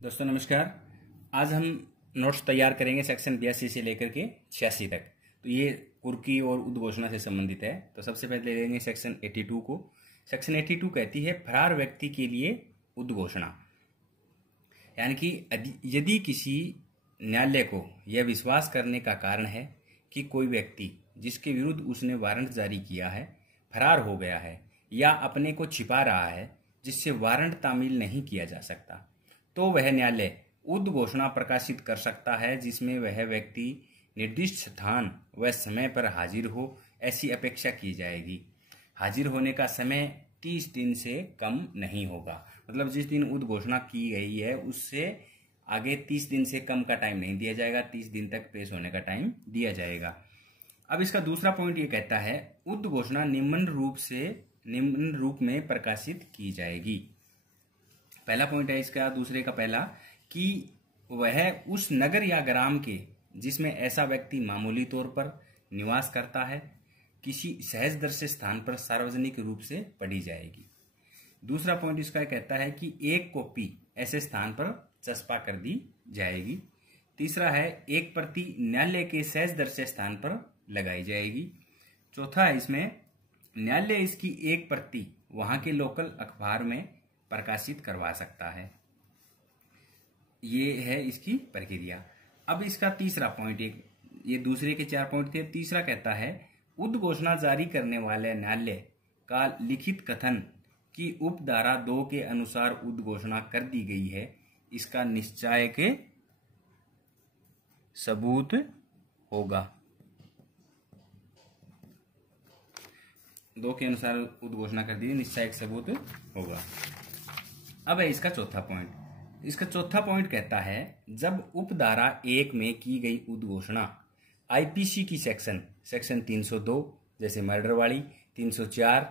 दोस्तों नमस्कार। आज हम नोट्स तैयार करेंगे सेक्शन 82 से लेकर के 86 तक। तो ये कुर्की और उद्घोषणा से संबंधित है। तो सबसे पहले लेंगे सेक्शन 82 को। सेक्शन 82 कहती है फरार व्यक्ति के लिए उद्घोषणा, यानी कि यदि किसी न्यायालय को यह विश्वास करने का कारण है कि कोई व्यक्ति जिसके विरुद्ध उसने वारंट जारी किया है फरार हो गया है या अपने को छिपा रहा है जिससे वारंट तामील नहीं किया जा सकता, तो वह न्यायालय उद्घोषणा प्रकाशित कर सकता है जिसमें वह व्यक्ति निर्दिष्ट स्थान व समय पर हाजिर हो ऐसी अपेक्षा की जाएगी। हाजिर होने का समय 30 दिन से कम नहीं होगा। मतलब जिस दिन उद्घोषणा की गई है उससे आगे 30 दिन से कम का टाइम नहीं दिया जाएगा, 30 दिन तक पेश होने का टाइम दिया जाएगा। अब इसका दूसरा पॉइंट ये कहता है उद्घोषणा निम्न रूप में प्रकाशित की जाएगी। पहला पॉइंट है इसका, दूसरे का पहला, कि वह उस नगर या ग्राम के जिसमें ऐसा व्यक्ति मामूली तौर पर निवास करता है किसी सहजदर्शी स्थान पर सार्वजनिक रूप से पढ़ी जाएगी। दूसरा पॉइंट इसका कहता है कि एक कॉपी ऐसे स्थान पर चस्पा कर दी जाएगी। तीसरा है एक प्रति न्यायालय के सहजदर्शी स्थान पर लगाई जाएगी। चौथा है इसमें न्यायालय इसकी एक प्रति वहां के लोकल अखबार में प्रकाशित करवा सकता है। ये है इसकी प्रक्रिया। अब इसका तीसरा पॉइंट, ये दूसरे के 4 पॉइंट थे। तीसरा कहता है उद्घोषणा जारी करने वाले न्यायालय का लिखित कथन कि उपधारा 2 के अनुसार उद्घोषणा कर दी गई है इसका निश्चय के सबूत होगा। 2 के अनुसार उद्घोषणा कर दी, निश्चय के सबूत होगा। अब है इसका चौथा पॉइंट। इसका चौथा पॉइंट कहता है जब उपधारा 1 में की गई उद्घोषणा आईपीसी की सेक्शन 302 जैसे मर्डर वाली, 304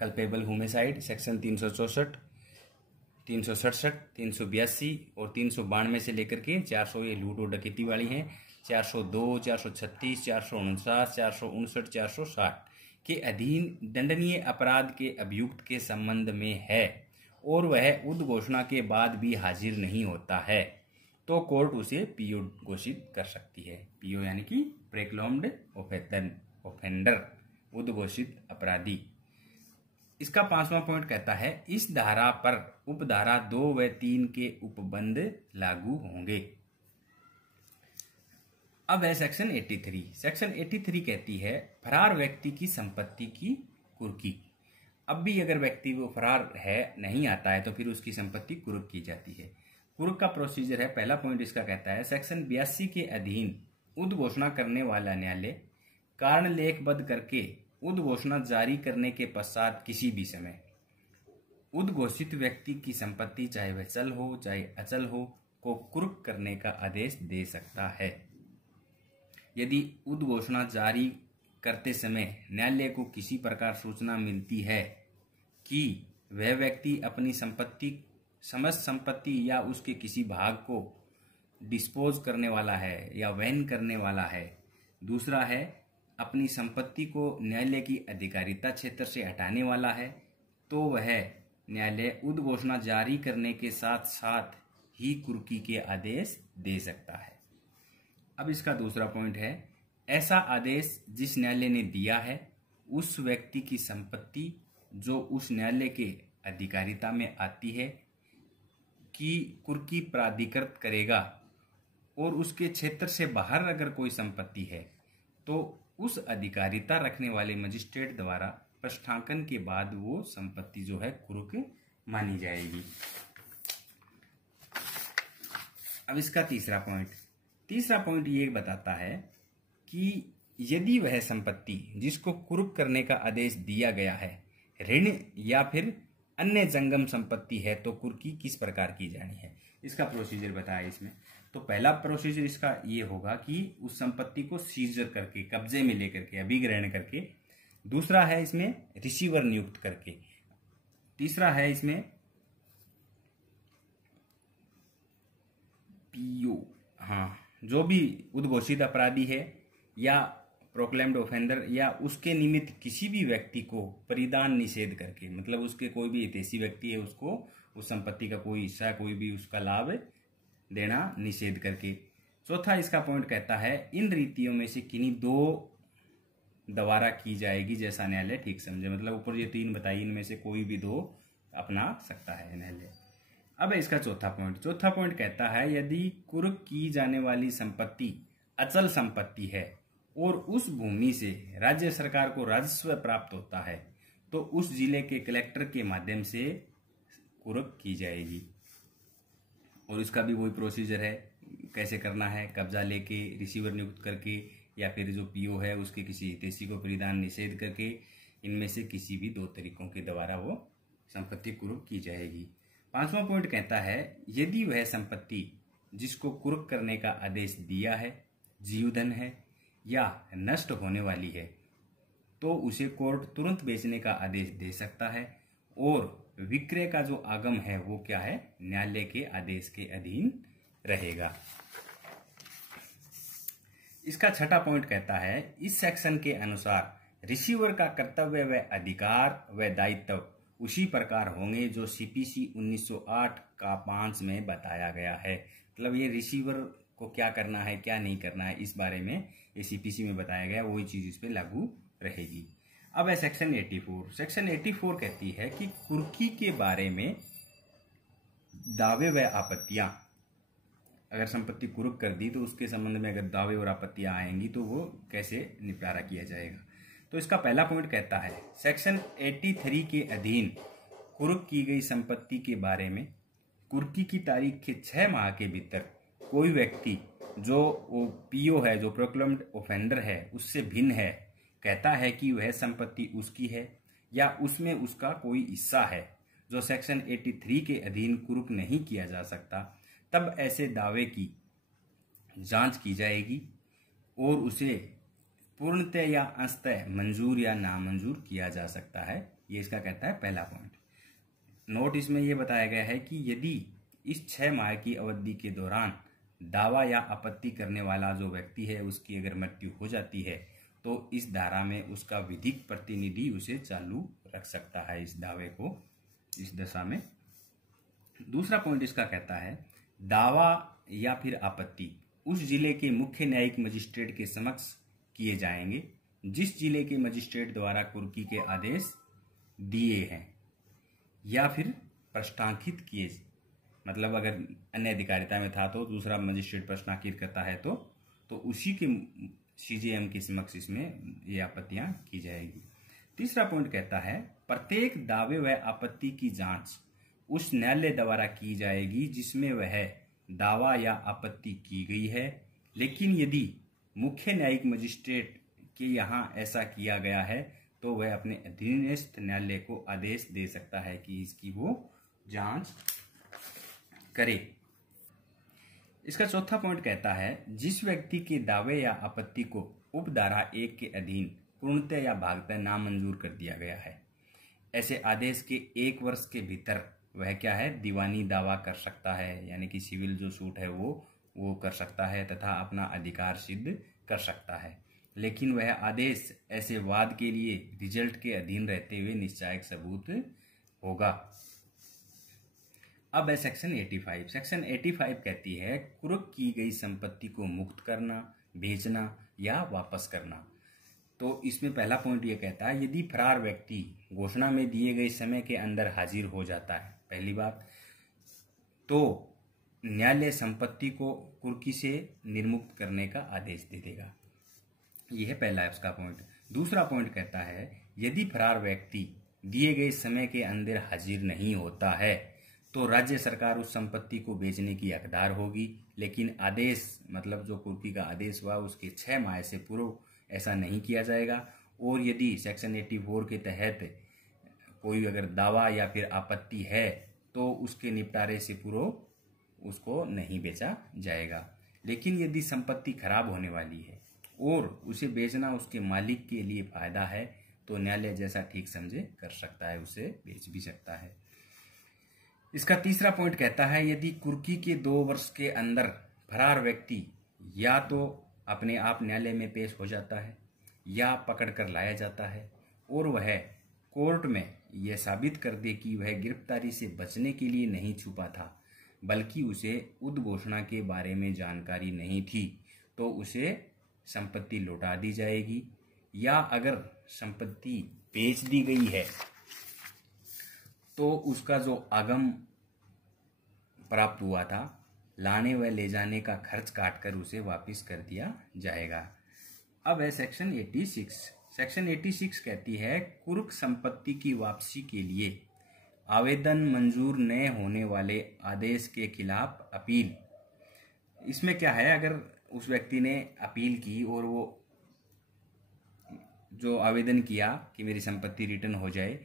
कल्पेबल होमिसाइड, सेक्शन 364, 367, 382 और 392 से लेकर के 400 ये लूट और डकैती वाली हैं, 402, 436, 449, 459, 460 के अधीन दंडनीय अपराध के अभियुक्त के संबंध में है और वह उद्घोषणा के बाद भी हाजिर नहीं होता है तो कोर्ट उसे पीओ घोषित कर सकती है। पीओ यानी कि प्रोक्लेम्ड ऑफेंडर, उद्घोषित अपराधी। इसका 5वां पॉइंट कहता है इस धारा पर उपधारा 2 व 3 के उपबंध लागू होंगे। अब है सेक्शन 83। सेक्शन 83 कहती है फरार व्यक्ति की संपत्ति की कुर्की। अब भी अगर व्यक्ति वो फरार है, नहीं आता है, तो फिर उसकी संपत्ति कुर्क की जाती है। कुर्क का प्रोसीजर है, पहला पॉइंट इसका कहता है सेक्शन 82 के अधीन उद्घोषणा करने वाला न्यायालय कारण लेखबद्ध करके उद्घोषणा जारी करने के पश्चात किसी भी समय उद्घोषित व्यक्ति की संपत्ति चाहे वह चल हो चाहे अचल हो को कुर्क करने का आदेश दे सकता है। यदि उद्घोषणा जारी करते समय न्यायालय को किसी प्रकार सूचना मिलती है कि वह व्यक्ति अपनी समस्त संपत्ति या उसके किसी भाग को डिस्पोज करने वाला है या वहन करने वाला है, दूसरा है अपनी संपत्ति को न्यायालय की अधिकारिता क्षेत्र से हटाने वाला है, तो वह न्यायालय उद्घोषणा जारी करने के साथ साथ ही कुर्की के आदेश दे सकता है। अब इसका दूसरा पॉइंट है ऐसा आदेश जिस न्यायालय ने दिया है उस व्यक्ति की संपत्ति जो उस न्यायालय के अधिकारिता में आती है कि कुर्की प्राधिकृत करेगा और उसके क्षेत्र से बाहर अगर कोई संपत्ति है तो उस अधिकारिता रखने वाले मजिस्ट्रेट द्वारा प्रश्नांकन के बाद वो संपत्ति जो है कुर्क मानी जाएगी। अब इसका तीसरा पॉइंट ये बताता है कि यदि वह संपत्ति जिसको कुर्क करने का आदेश दिया गया है ऋण या फिर अन्य जंगम संपत्ति है तो कुर्की किस प्रकार की जानी है, इसका प्रोसीजर बताया इसमें। तो पहला प्रोसीजर इसका ये होगा कि उस संपत्ति को सीजर करके, कब्जे में लेकर के, अभिग्रहण करके। दूसरा है इसमें रिसीवर नियुक्त करके। तीसरा है इसमें पीओ, जो भी उद्घोषित अपराधी है या प्रोक्लेम्ड ऑफेंडर या उसके निमित्त किसी भी व्यक्ति को परिधान निषेध करके, मतलब उसके कोई भी हितैषी व्यक्ति है उसको उस संपत्ति का कोई हिस्सा, कोई भी उसका लाभ देना निषेध करके। चौथा इसका पॉइंट कहता है इन रीतियों में से किन्हीं दो द्वारा की जाएगी जैसा न्यायालय ठीक समझे। मतलब ऊपर ये 3 बताई, इनमें से कोई भी 2 अपना सकता है न्यायालय। अब इसका चौथा पॉइंट कहता है यदि कुर्क की जाने वाली संपत्ति अचल संपत्ति है और उस भूमि से राज्य सरकार को राजस्व प्राप्त होता है तो उस जिले के कलेक्टर के माध्यम से कुर्क की जाएगी। और इसका भी वही प्रोसीजर है, कैसे करना है, कब्जा लेके, रिसीवर नियुक्त करके, या फिर जो पीओ है उसके किसी हितैषी को परिधान निषेध करके, इनमें से किसी भी 2 तरीकों के द्वारा वो संपत्ति कुर्क की जाएगी। 5वां पॉइंट कहता है यदि वह संपत्ति जिसको कुर्क करने का आदेश दिया है जीवधन है या नष्ट होने वाली है तो उसे कोर्ट तुरंत बेचने का आदेश दे सकता है और विक्रय का जो आगम है वो क्या है, न्यायालय के आदेश के अधीन रहेगा। इसका 6वां पॉइंट कहता है इस सेक्शन के अनुसार रिसीवर का कर्तव्य व अधिकार व दायित्व उसी प्रकार होंगे जो सीपीसी 1908 का 5 में बताया गया है। मतलब ये रिसीवर को क्या करना है, क्या नहीं करना है, इस बारे में ये सीपीसी में बताया गया, वही चीज इस पे लागू रहेगी। अब है सेक्शन 84। सेक्शन 84 कहती है कि कुर्की के बारे में दावे व आपत्तियां, अगर संपत्ति कुर्क कर दी तो उसके संबंध में अगर दावे और आपत्तियां आएंगी तो वो कैसे निपटारा किया जाएगा। तो इसका पहला पॉइंट कहता है सेक्शन 83 के अधीन कुर्क की गई संपत्ति के बारे में कुर्की की तारीख के 6 माह के भीतर कोई व्यक्ति जो पीओ है, जो प्रोक्लेम्ड ऑफेंडर है, उससे भिन्न है, कहता है कि वह संपत्ति उसकी है या उसमें उसका कोई हिस्सा है जो सेक्शन 83 के अधीन कुर्क नहीं किया जा सकता, तब ऐसे दावे की जांच की जाएगी और उसे पूर्णतः या अंशतः मंजूर या नामंजूर किया जा सकता है। ये इसका कहता है पहला पॉइंट। नोट इसमें यह बताया गया है कि यदि इस 6 माह की अवधि के दौरान दावा या आपत्ति करने वाला जो व्यक्ति है उसकी अगर मृत्यु हो जाती है तो इस धारा में उसका विधिक प्रतिनिधि उसे चालू रख सकता है, इस दावे को, इस दशा में। दूसरा पॉइंट इसका कहता है दावा या फिर आपत्ति उस जिले के मुख्य न्यायिक मजिस्ट्रेट के समक्ष किए जाएंगे जिस जिले के मजिस्ट्रेट द्वारा कुर्की के आदेश दिए हैं या फिर प्रश्नांकित किए, मतलब अगर अन्य अधिकारिता में था तो दूसरा मजिस्ट्रेट प्रश्नांकित करता है तो उसी के सीजेएम के समक्ष इसमें ये आपत्तियां की जाएगी। तीसरा पॉइंट कहता है प्रत्येक दावे व आपत्ति की जांच उस न्यायालय द्वारा की जाएगी जिसमें वह दावा या आपत्ति की गई है, लेकिन यदि मुख्य न्यायिक मजिस्ट्रेट के यहाँ ऐसा किया गया है तो वह अपने अधीनस्थ न्यायालय को आदेश दे सकता है कि इसकी वो जांच करे। इसका चौथा पॉइंट कहता है जिस व्यक्ति के दावे या आपत्ति को उपधारा 1 के अधीन पूर्णतः या भागतः नामंजूर कर दिया गया है, ऐसे आदेश के 1 वर्ष के भीतर वह क्या है, दीवानी दावा कर सकता है, यानी कि सिविल जो सूट है वो कर सकता है तथा अपना अधिकार सिद्ध कर सकता है, लेकिन वह आदेश ऐसे वाद के लिए रिजल्ट के अधीन रहते हुए निश्चायक सबूत होगा। अब है सेक्शन 85। सेक्शन 85 कहती है कुर्क की गई संपत्ति को मुक्त करना, बेचना या वापस करना। तो इसमें पहला पॉइंट ये कहता है यदि फरार व्यक्ति घोषणा में दिए गए समय के अंदर हाजिर हो जाता है, पहली बात, तो न्यायालय संपत्ति को कुर्की से निर्मुक्त करने का आदेश दे देगा। यह है पहला इसका पॉइंट। दूसरा पॉइंट कहता है यदि फरार व्यक्ति दिए गए समय के अंदर हाजिर नहीं होता है तो राज्य सरकार उस संपत्ति को बेचने की हकदार होगी, लेकिन आदेश, मतलब जो कुर्की का आदेश हुआ उसके 6 माह से पूर्व ऐसा नहीं किया जाएगा। और यदि सेक्शन 84 के तहत कोई अगर दावा या फिर आपत्ति है तो उसके निपटारे से पूर्व उसको नहीं बेचा जाएगा। लेकिन यदि संपत्ति खराब होने वाली है और उसे बेचना उसके मालिक के लिए फायदा है तो न्यायालय जैसा ठीक समझे कर सकता है, उसे बेच भी सकता है। इसका तीसरा पॉइंट कहता है यदि कुर्की के 2 वर्ष के अंदर फरार व्यक्ति या तो अपने आप न्यायालय में पेश हो जाता है या पकड़ कर लाया जाता है और वह कोर्ट में यह साबित कर दे कि वह गिरफ्तारी से बचने के लिए नहीं छुपा था, बल्कि उसे उद्घोषणा के बारे में जानकारी नहीं थी, तो उसे संपत्ति लौटा दी जाएगी। या अगर संपत्ति बेच दी गई है तो उसका जो आगम प्राप्त हुआ था, लाने व ले जाने का खर्च काटकर उसे वापस कर दिया जाएगा। अब है सेक्शन 86। सेक्शन 86 कहती है कुर्क संपत्ति की वापसी के लिए आवेदन मंजूर न होने वाले आदेश के खिलाफ अपील। इसमें क्या है, अगर उस व्यक्ति ने अपील की और वो जो आवेदन किया कि मेरी संपत्ति रिटर्न हो जाए,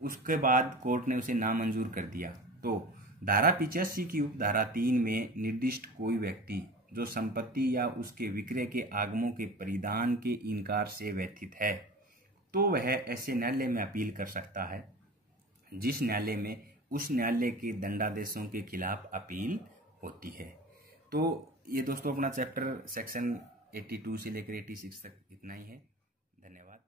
उसके बाद कोर्ट ने उसे नामंजूर कर दिया, तो धारा 85 की उपधारा 3 में निर्दिष्ट कोई व्यक्ति जो संपत्ति या उसके विक्रय के आगमों के परिधान के इनकार से व्यथित है, तो वह ऐसे न्यायालय में अपील कर सकता है जिस न्यायालय में उस न्यायालय के दंडादेशों के खिलाफ अपील होती है। तो ये दोस्तों अपना चैप्टर सेक्शन 82 से लेकर 86 तक इतना ही है। धन्यवाद।